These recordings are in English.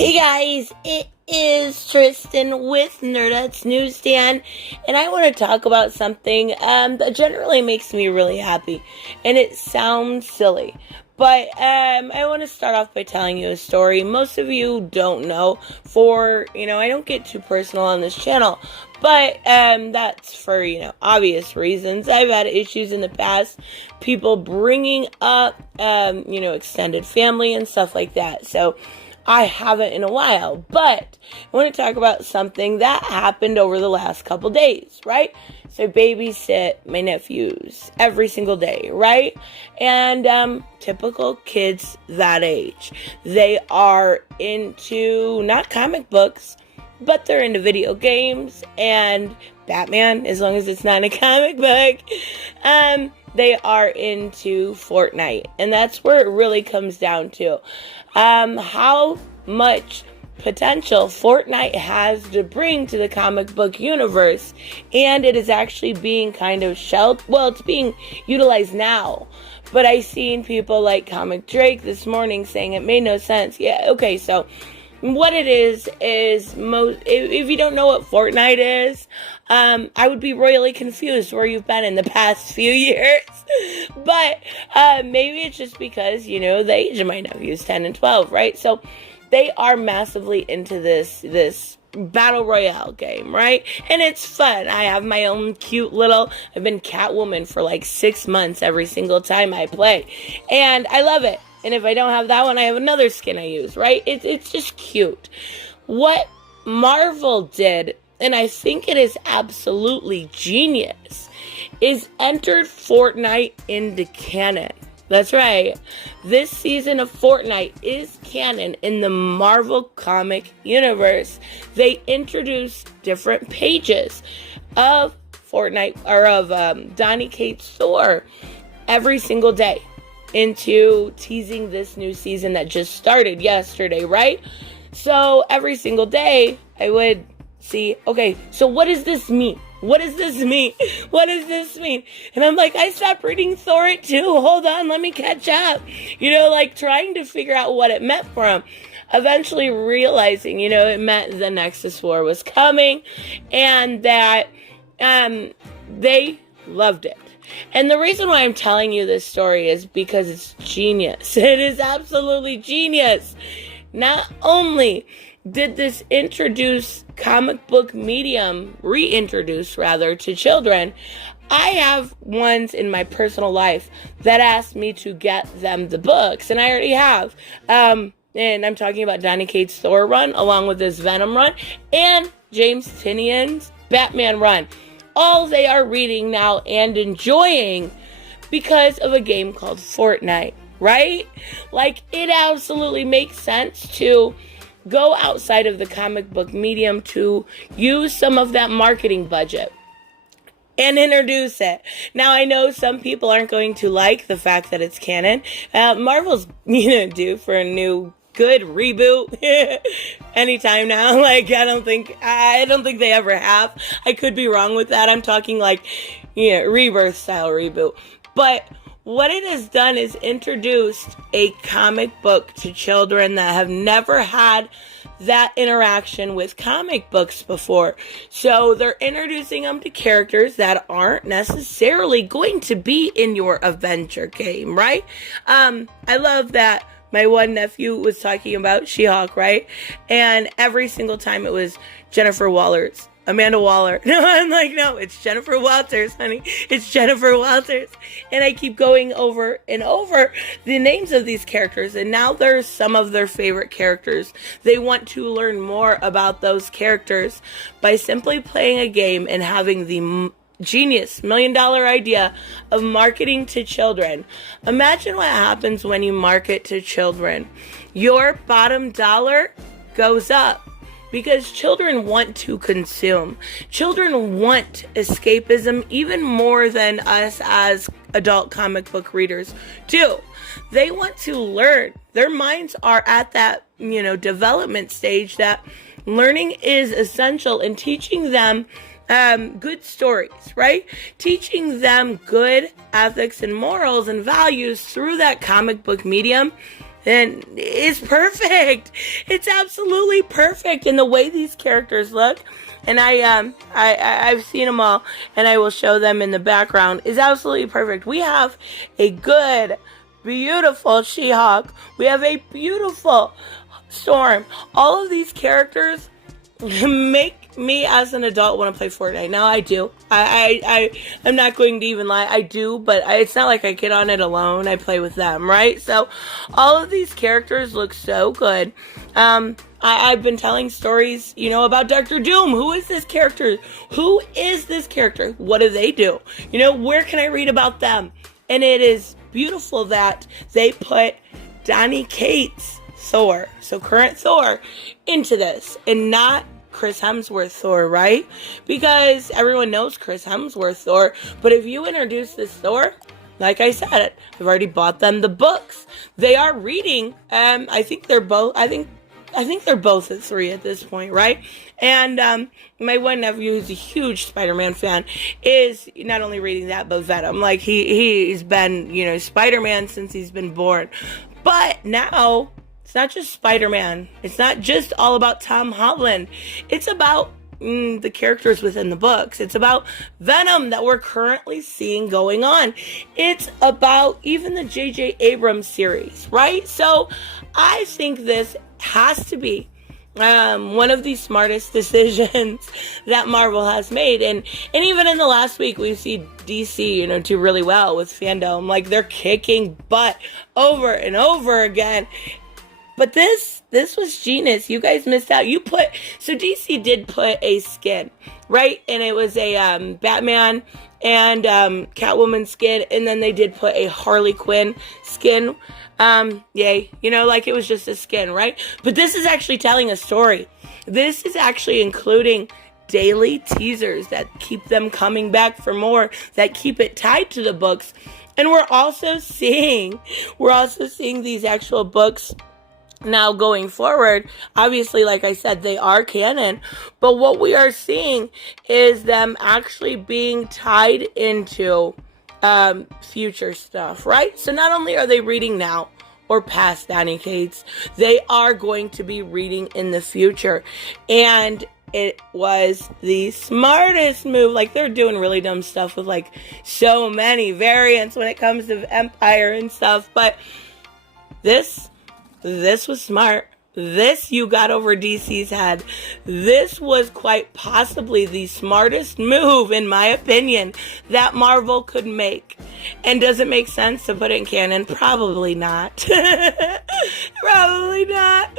Hey guys, it is Tristan with Nerdette's NewsStand, and I want to talk about something that generally makes me really happy, and it sounds silly, but I want to start off by telling you a story most of you don't know, I don't get too personal on this channel, but that's for, obvious reasons. I've had issues in the past, people bringing up, extended family and stuff like that, so I haven't in a while, but I want to talk about something that happened over the last couple days, right? So I babysit my nephews every single day, right? And typical kids that age. They are into not comic books, but they're into video games and Batman, as long as it's not a comic book. They are into Fortnite, and that's where it really comes down to. How much potential Fortnite has to bring to the comic book universe, and it is actually being kind of it's being utilized now, but I seen people like Comic Drake this morning saying it made no sense. Yeah, okay, so what it is if you don't know what Fortnite is, I would be royally confused where you've been in the past few years. But maybe it's just because, the age of my nephews, 10 and 12, right? So they are massively into this battle royale game, right? And it's fun. I have my own I've been Catwoman for like 6 months every single time I play. And I love it. And if I don't have that one, I have another skin I use, right? It's just cute. What Marvel did, and I think it is absolutely genius, is entered Fortnite into canon. That's right. This season of Fortnite is canon in the Marvel comic universe. They introduced different pages of Fortnite, or of Donny Cates Thor every single day into teasing this new season that just started yesterday, right? So every single day I would see, okay, so what does this mean? What does this mean? What does this mean? And I'm like, I stopped reading Thor at 2. Hold on, let me catch up. Trying to figure out what it meant for him. Eventually realizing, it meant the Nexus War was coming and that they loved it. And the reason why I'm telling you this story is because it's genius. It is absolutely genius. Not only did this reintroduce comic book medium to children, I have ones in my personal life that asked me to get them the books, and I already have. And I'm talking about Donny Cates' Thor run, along with his Venom run, and James Tynion's Batman run. All they are reading now and enjoying because of a game called Fortnite, right? Like, it absolutely makes sense to go outside of the comic book medium to use some of that marketing budget and introduce it. Now, I know some people aren't going to like the fact that it's canon. Marvel's, due for a new good reboot anytime now. I don't think they ever have. I could be wrong with that. I'm talking rebirth style reboot. But what it has done is introduced a comic book to children that have never had that interaction with comic books before. So they're introducing them to characters that aren't necessarily going to be in your Avenger game, right? I love that my one nephew was talking about She-Hulk, right? And every single time it was Amanda Waller. No, I'm like, no, it's Jennifer Walters, honey. It's Jennifer Walters. And I keep going over and over the names of these characters. And now there's some of their favorite characters. They want to learn more about those characters by simply playing a game and having the genius $1 million idea of marketing to children. Imagine what happens when you market to children. Your bottom dollar goes up because children want to consume. Children want escapism even more than us as adult comic book readers do. They want to learn. Their minds are at that, development stage that learning is essential, and teaching them good stories, right? Teaching them good ethics and morals and values through that comic book medium and it's perfect. It's absolutely perfect in the way these characters look. And I've seen them all, and I will show them in the background. Is absolutely perfect. We have a good, beautiful She-Hulk. We have a beautiful Storm. All of these characters make me as an adult want to play Fortnite. Now I do. I'm not going to even lie. I do, but it's not like I get on it alone. I play with them, right? So all of these characters look so good. I've been telling stories, about Dr. Doom. Who is this character? Who is this character? What do they do? Where can I read about them? And it is beautiful that they put Donny Cates, Thor, so current Thor, into this, and not Chris Hemsworth Thor, right? Because everyone knows Chris Hemsworth Thor, but if you introduce this Thor, like I said, I've already bought them the books. They are reading. I think they're both at 3 at this point, right? And my one nephew, who's a huge Spider-Man fan, is not only reading that, but Venom. Like, he's been, Spider-Man since he's been born. But now, it's not just Spider-Man. It's not just all about Tom Holland. It's about the characters within the books. It's about Venom that we're currently seeing going on. It's about even the J.J. Abrams series, right? So I think this has to be one of the smartest decisions that Marvel has made. And even in the last week, we see DC, do really well with fandom. Like, they're kicking butt over and over again. But this was genius. You guys missed out. So DC did put a skin, right? And it was a Batman and Catwoman skin. And then they did put a Harley Quinn skin. Yay. Like it was just a skin, right? But this is actually telling a story. This is actually including daily teasers that keep them coming back for more, that keep it tied to the books. And we're also seeing these actual books now going forward. Obviously, like I said, they are canon, but what we are seeing is them actually being tied into future stuff, right? So not only are they reading now or past Donny Cates, they are going to be reading in the future. And it was the smartest move. Like, they're doing really dumb stuff with like so many variants when it comes to Empire and stuff, but this was smart. This you got over DC's head. This was quite possibly the smartest move, in my opinion, that Marvel could make. And does it make sense to put it in canon? Probably not. Probably not.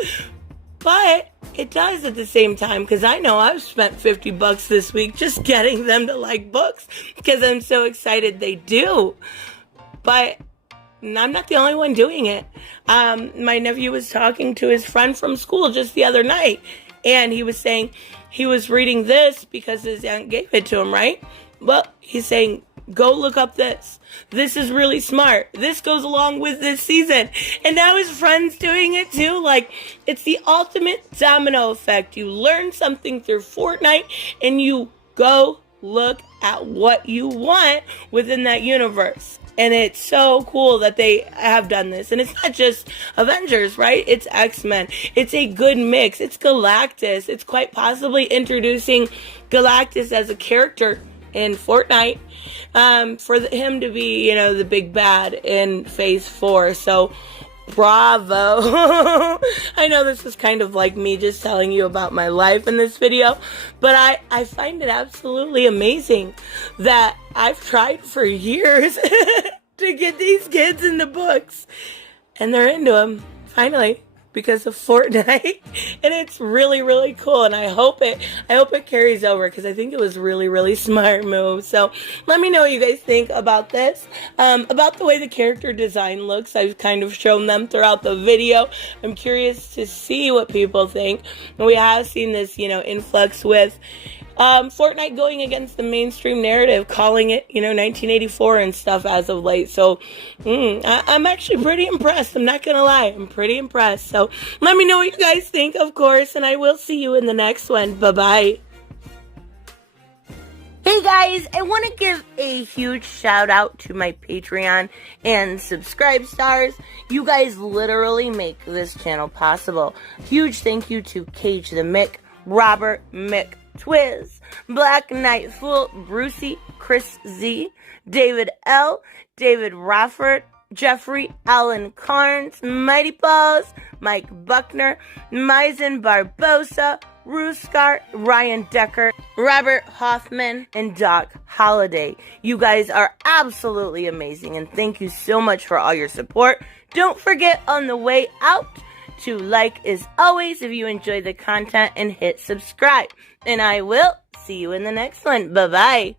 But it does at the same time, because I know I've spent $50 this week just getting them to like books, because I'm so excited they do. But I'm not the only one doing it. My nephew was talking to his friend from school just the other night, and he was saying he was reading this because his aunt gave it to him, right? Well, he's saying, go look up this. This is really smart. This goes along with this season. And now his friend's doing it too. Like, it's the ultimate domino effect. You learn something through Fortnite, and you go look at what you want within that universe. And it's so cool that they have done this. And it's not just Avengers, right? It's X-Men. It's a good mix. It's Galactus. It's quite possibly introducing Galactus as a character in Fortnite, for him to be, the big bad in Phase 4. So, bravo. I know this is kind of like me just telling you about my life in this video, but I find it absolutely amazing that I've tried for years to get these kids into books, and they're into them, finally, because of Fortnite. And it's really, really cool, and I hope it carries over, because I think it was really, really smart move. So let me know what you guys think about this, about the way the character design looks. I've kind of shown them throughout the video. I'm curious to see what people think. And we have seen this, influx with Fortnite going against the mainstream narrative, calling it, 1984 and stuff as of late. So, I'm actually pretty impressed. I'm not gonna lie. I'm pretty impressed. So, let me know what you guys think, of course, and I will see you in the next one. Bye-bye. Hey Hey guys, I want to give a huge shout out to my Patreon and subscribe stars. You guys literally make this channel possible. Huge thank you to Cage the Mick, Robert Mick Twiz, Black Knight Fool, Brucey, Chris Z, David L, David Rafford, Jeffrey Allen Carnes, Mighty Paws, Mike Buckner, Maizen Barbosa, Ruskar, Ryan Decker, Robert Hoffman, and Doc Holliday. You guys are absolutely amazing, and thank you so much for all your support. Don't forget on the way out to like as always if you enjoy the content and hit subscribe. And I will see you in the next one. Bye-bye.